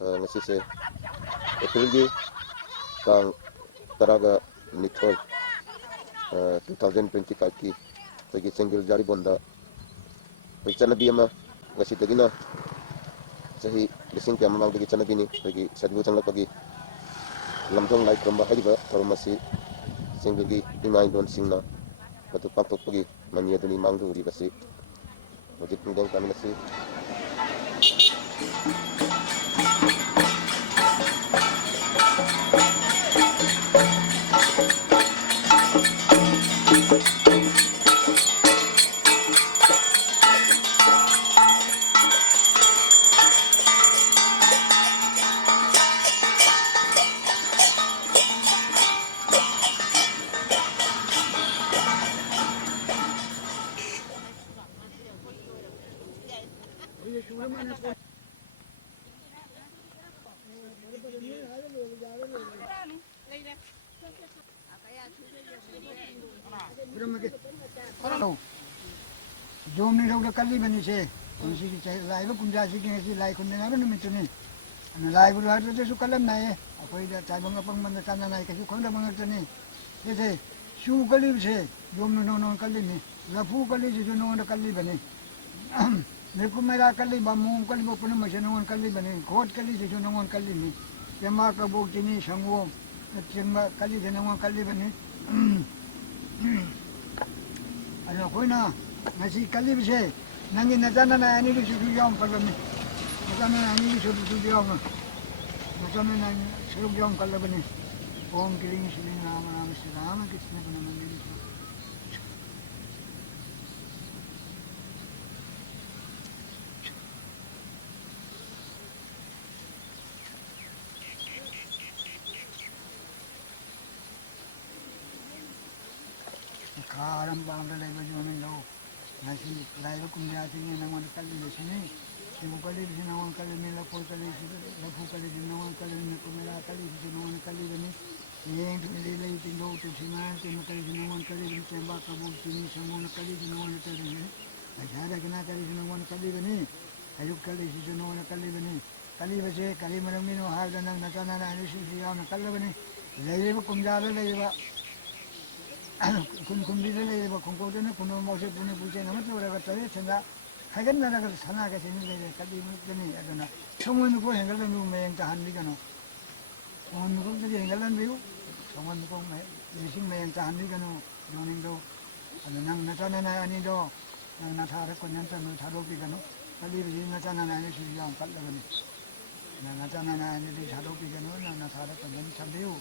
ngasi se April gi kang taraga nithoi 2025 ki tagi single jari bonda chanabi ama ngasi tagina sahi lising kya mamang tagi chanabi ni tagi sadbu changlapagi lamjong lai kramba hariba farmasi single gi ingai don singna patu paktokpagi mania duni mangdu uri basi wajib pindeng kami nasi जोम नहीं लोग कल्ली बनी से उनसी की live कुंजासी की ऐसी live कुंडे ना बने मित्रने लाइव बुलार तो जो कलम ना है कोई चाबंग अपन बंद चांदा ना है किसी खोंडा बंगल तो नहीं जैसे शू कल्ली से जोम नहीं नो कल्ली नहीं लफू कल्ली से जो नो कल्ली बने देखो मेरा कल्ली बामू कल्ली बपुन मशीन नो कल्ली बने खोट कल्ली से जो नो कल्ली नहीं केमा कबूक चीनी संगो चिंबा कल्ली से नो कल्ली बने अरे कोई ना masih kali bisa nanti nazana na ini lu sudah jam kalau ni nazana na ini sudah jam nazana na sudah jam kalau ni om kirim sini nama nama Islam kisah pun nama ini sekarang bangsa lagi macam ni lo nasi lain kumpulan ini nama kali di sini, ibu kali di sini nama kali ni, lapor kali di sini, lapu kali di nama kali ni, kumpulan kali di sini nama kali ni, yang tu lelai tinggal tu sini, tema kali di nama kali ni, tembak kabut sini, semua kali di nama kali ni, ada kena kali di nama kali ni, ayub kali di sini nama kali ni, kali bersih, kali malam ni, hal dan nak ni sisi yang kali ni, lelai kumpulan lelai kumbirile ba kongkodene kuno mose pune puje na matlo ra ta ye chanda hagan na ra sana ga sini le kali mu kene agana somon ko hengal nu me ta han ni kano on ko je hengal nan biu somon ko me nising me ta han ni kano joning do ana nang na ta na ani do nang na tha ra ko nyan ta nu tha do pi kano kali bi na ta na ni si yang kal la ni na ta na ni di tha do pi kano na tha ra ko nyan cha biu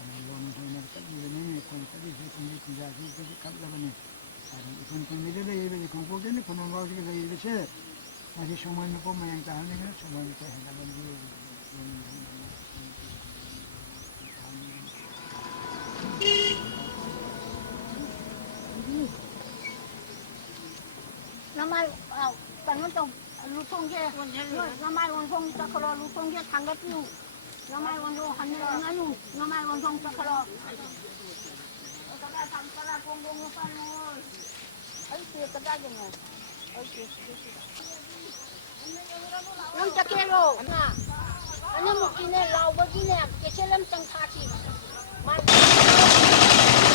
Alon tu nak kali ni, kon kali je kon ni kerja je kali kap lagi ni. Kon kon ni le ye kon ko ni kon orang je le ye se. Masih semua ni ko main tahan ni semua ni tahan dalam dia. Namai tangan tu lutong je, namai lutong tak kalau lutong je tangga tu. Namai lutong hanya nganu, namai lutong tak kalau. Kalau tangkala konggong apa ni? Ay, siya kada gini. Ay, siya. Yang cakero, na. Ano mo kine lau begini, kecelam tangkaki. Mati.